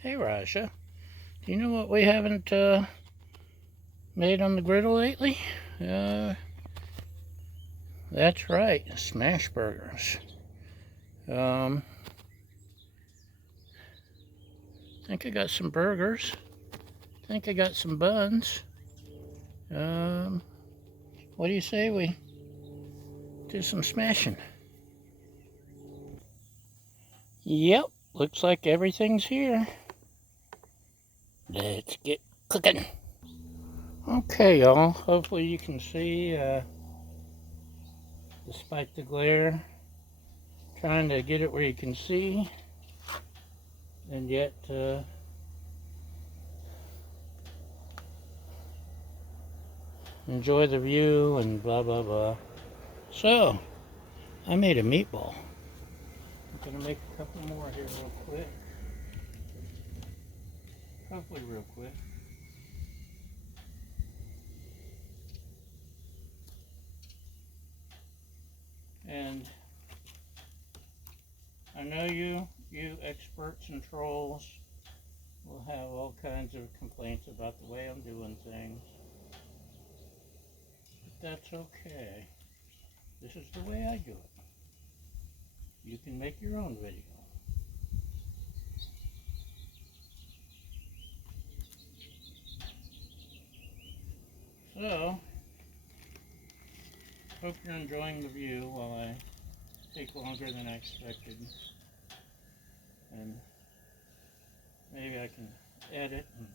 Hey, Rasha. Do you know what we haven't made on the griddle lately? Uh, that's right, smash burgers. I think I got some burgers. I think I got some buns. Um, what do you say we do some smashing? Yep, looks like everything's here. Let's get cooking. Okay, y'all. Hopefully you can see, despite the glare, trying to get it where you can see, and yet enjoy the view and blah blah blah. So, I made a meatball. I'm gonna make a couple more here real quick. Hopefully real quick. And I know you experts and trolls will have all kinds of complaints about the way I'm doing things. But that's okay. This is the way I do it. You can make your own video. So, hope you're enjoying the view while I take longer than I expected. And maybe I can edit and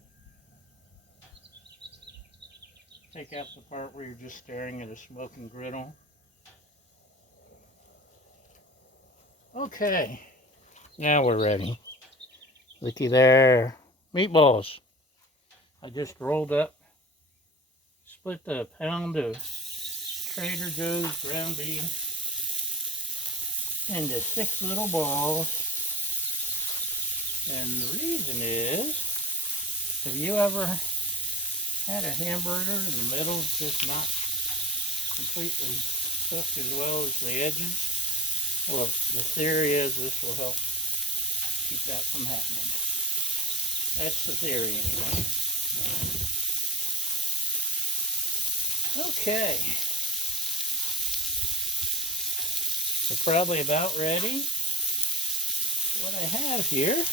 take out the part where you're just staring at a smoking griddle. Okay, now we're ready. Looky there. Meatballs. I just rolled up, split a pound of Trader Joe's ground beef into 6 little balls. And the reason is, have you ever had a hamburger and the middle's just not completely cooked as well as the edges? Well, the theory is this will help keep that from happening. That's the theory anyway. Okay. We're probably about ready. What I have here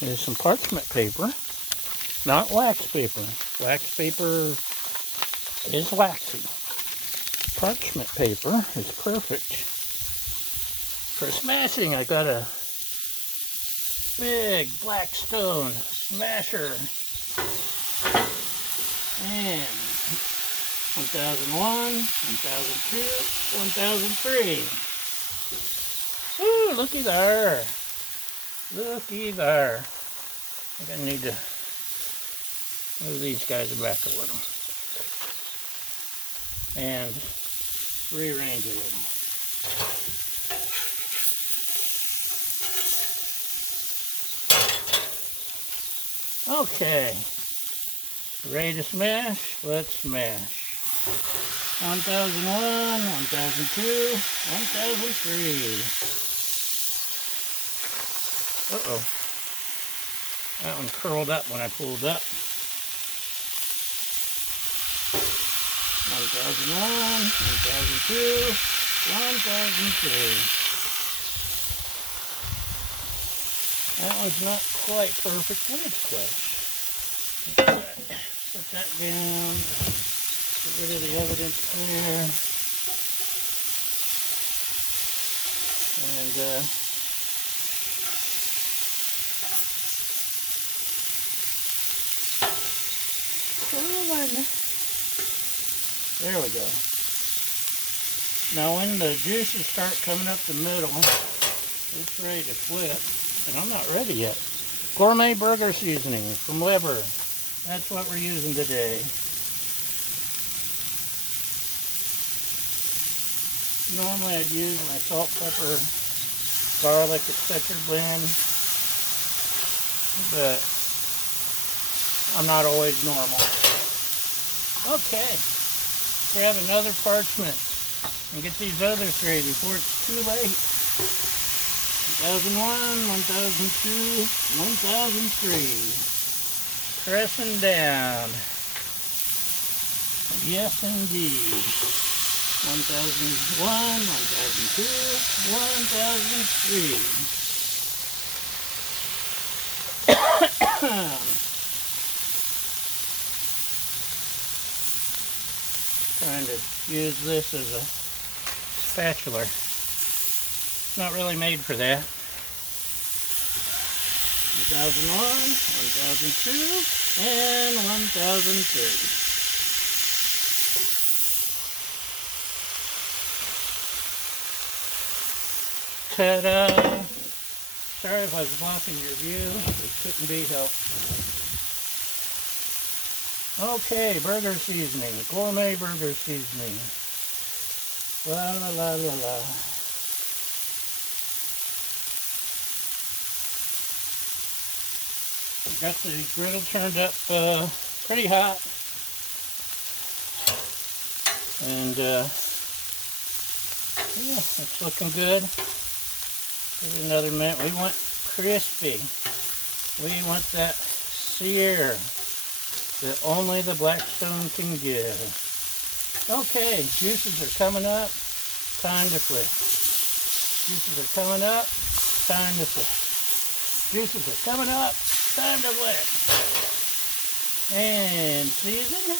is some parchment paper, not wax paper. Wax paper is waxy. Parchment paper is perfect for smashing. I got a big Blackstone smasher and 1001, 1002, 1003. Ooh, looky there. Looky there. I think I need to move these guys back a little and rearrange a little. Okay, ready to smash? Let's smash. 1001, 1002, 1003. Uh-oh. That one curled up when I pulled up. 1001, 1002, 1003. That one's not quite perfect, but it's close. Put that down. Get rid of the evidence there. And there we go. Now when the juices start coming up the middle, it's ready to flip. And I'm not ready yet. Gourmet burger seasoning from Weber. That's what we're using today. Normally I'd use my salt, pepper, garlic, etc. blend, but I'm not always normal. Okay, grab another parchment and get these others ready before it's too late. 1001, 1002, 1003. Pressing down. Yes, indeed. 1001, 1002, 1003. Trying to use this as a spatula. It's not really made for that. 1001, 1002, and 1003. Ta-da! Sorry if I was blocking your view. It couldn't be helped. Okay, burger seasoning. Gourmet burger seasoning. La la la la la. Got the griddle turned up pretty hot. And yeah, it's looking good. Give it another minute. We want crispy. We want that sear that only the Blackstone can give. Okay, juices are coming up. Time to flip. Juices are coming up. Time to flip. Juices are coming up. Time to flip. And season.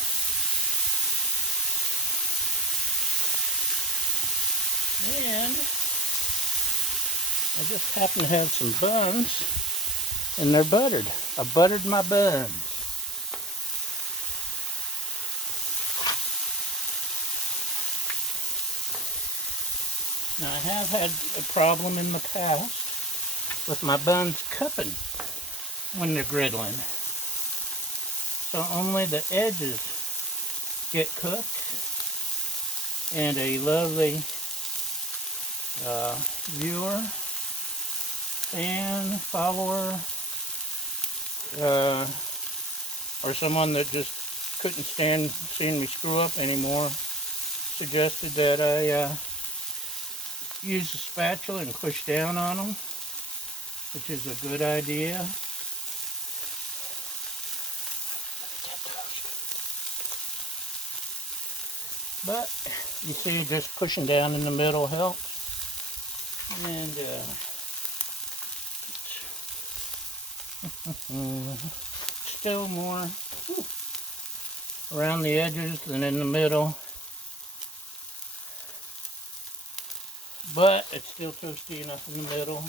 And I just happen to have some buns, and they're buttered. I buttered my buns. Now, I have had a problem in the past with my buns cupping when they're griddling. So only the edges get cooked, and a lovely viewer, fan, follower, or someone that just couldn't stand seeing me screw up anymore suggested that I use a spatula and push down on them, which is a good idea. But you see, just pushing down in the middle helps. And still more around the edges than in the middle. But it's still toasty enough in the middle.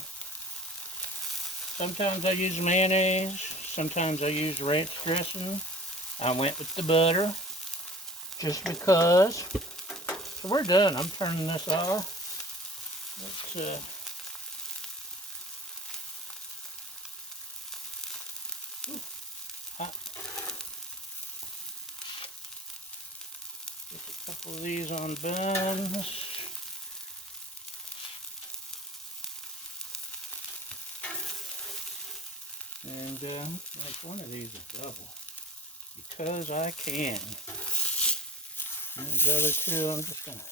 Sometimes I use mayonnaise. Sometimes I use ranch dressing. I went with the butter just because. So we're done. I'm turning this off. Let's hot. Just a couple of these on buns. And make one of these a double, because I can. And these other two, I'm just going to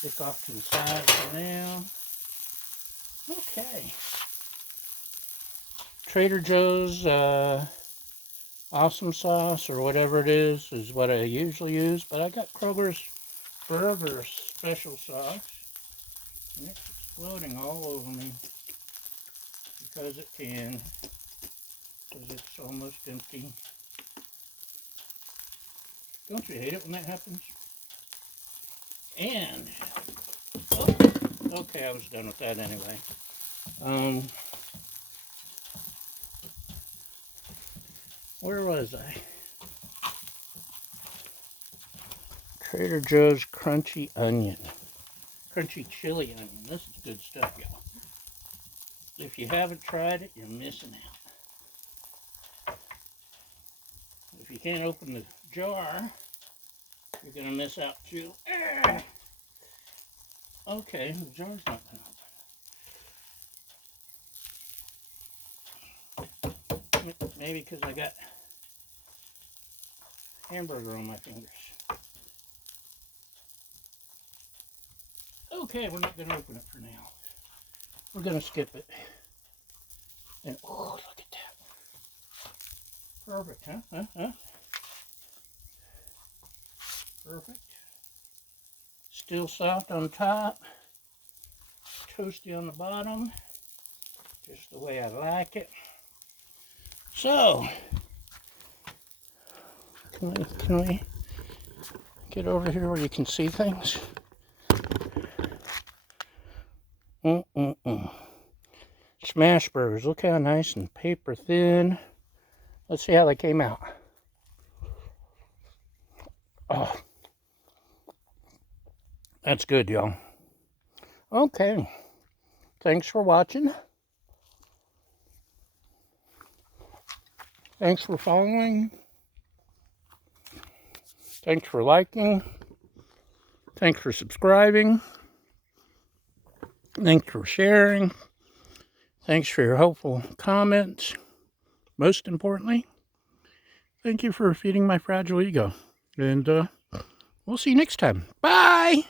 stick off to the side for now. Okay. Trader Joe's awesome sauce, or whatever it is what I usually use. But I got Kroger's Burger special sauce. And it's exploding all over me. Because it can. Because it's almost empty. Don't you hate it when that happens? And, oh, okay, I was done with that anyway. Where was I? Trader Joe's crunchy onion. Crunchy chili onion. This is good stuff, y'all. If you haven't tried it, you're missing out. If you can't open the jar, you're going to miss out too. Okay, the jar's not going to open. Maybe because I got hamburger on my fingers. Okay, we're not going to open it for now. we're going to skip it. And, oh, look at that. Perfect, huh? Perfect. Still soft on top. Toasty on the bottom. Just the way I like it. So, can we get over here where you can see things? Smash burgers. Look how nice and paper thin. Let's see how they came out. Oh, that's good, y'all. Okay. Thanks for watching. Thanks for following. Thanks for liking. Thanks for subscribing. Thanks for sharing. Thanks for your helpful comments. Most importantly, thank you for feeding my fragile ego. And we'll see you next time. Bye!